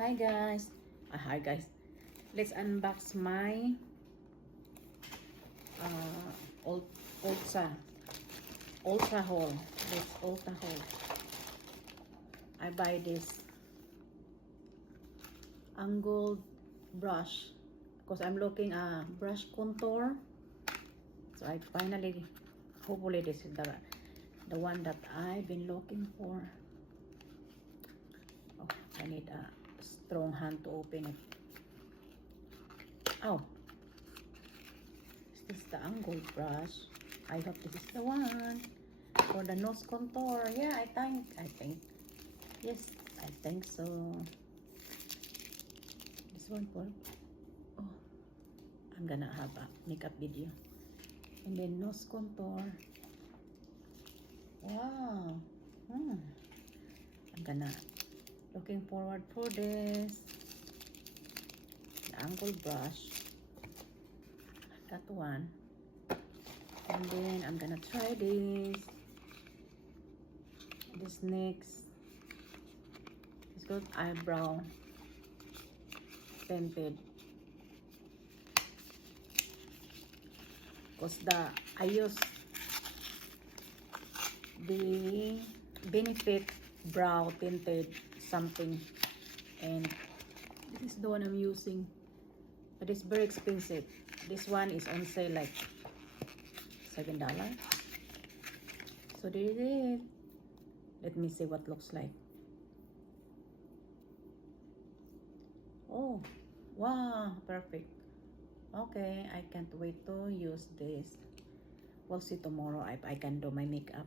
Hi guys. Hi guys. Let's unbox my Ultra haul. This Ultra haul. I buy this angled brush because I'm looking brush contour. So I finally, hopefully this is the one that I've been looking for. Oh, I need a strong hand to open it. Oh, is this the angled brush? I hope this is the one for the nose contour. Yeah, I think yes, I think so. This one for, oh, I'm gonna have a makeup video. And then nose contour. Wow. I'm gonna looking forward for this. The angled brush. That one. And then I'm gonna try this. This next. It's called eyebrow tinted. Because I use the Benefit brow tinted something, and this is the one I'm using, but it's very expensive. This one is on sale like $7. So there it is. Let me see what looks like. Oh wow, perfect. Okay, I can't wait to use this. We'll see tomorrow if I can do my makeup.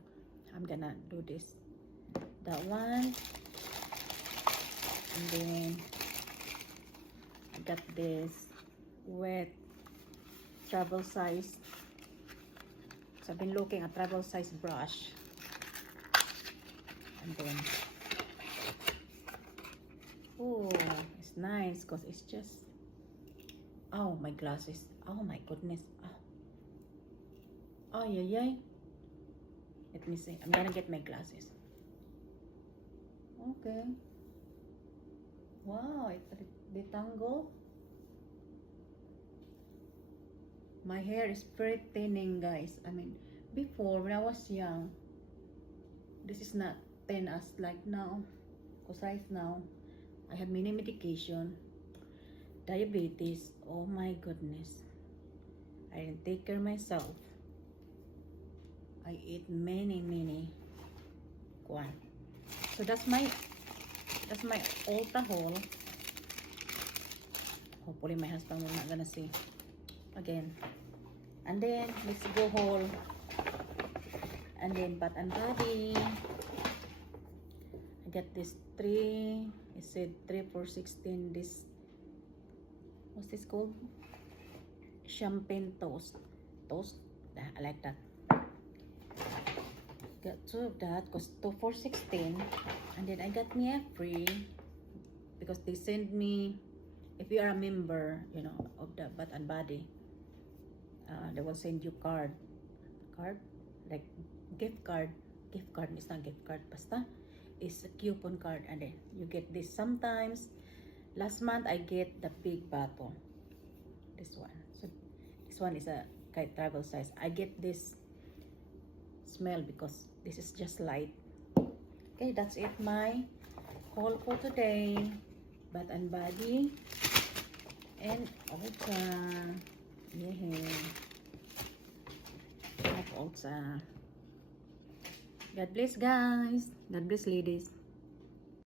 I'm gonna do this, that one, and then I got this wet travel size. So I've been looking at travel size brush, and then oh, it's nice because it's just, oh, my glasses, oh my goodness, oh yeah, yeah. Let me see. I'm gonna get my glasses. Okay. Wow, it's a detangle. My hair is very thinning, guys. I mean, before when I was young, this is not thin as like now. Because right now, I have many medication, diabetes. Oh my goodness. I didn't take care of myself. I eat many one. So that's my Ultra haul. Hopefully my husband will not gonna see again. And then let's go haul. And then Bath and Body. I got this 3. It said 3 for 16. This, what's this called? Champagne toast. I like that. Got 2 of that because 2 for 16. And then I got me a free because they send me, if you are a member, you know, of the Bath and Body, they will send you card like gift card. It's not gift card, basta it's a coupon card, and then you get this. Sometimes last month I get the big bottle, this one. So this one is a travel size. I get this smell because this is just light. Okay, that's it, my haul for today. Bath and Body and Ultra. Yeah, Ultra. God bless, guys. God bless, ladies.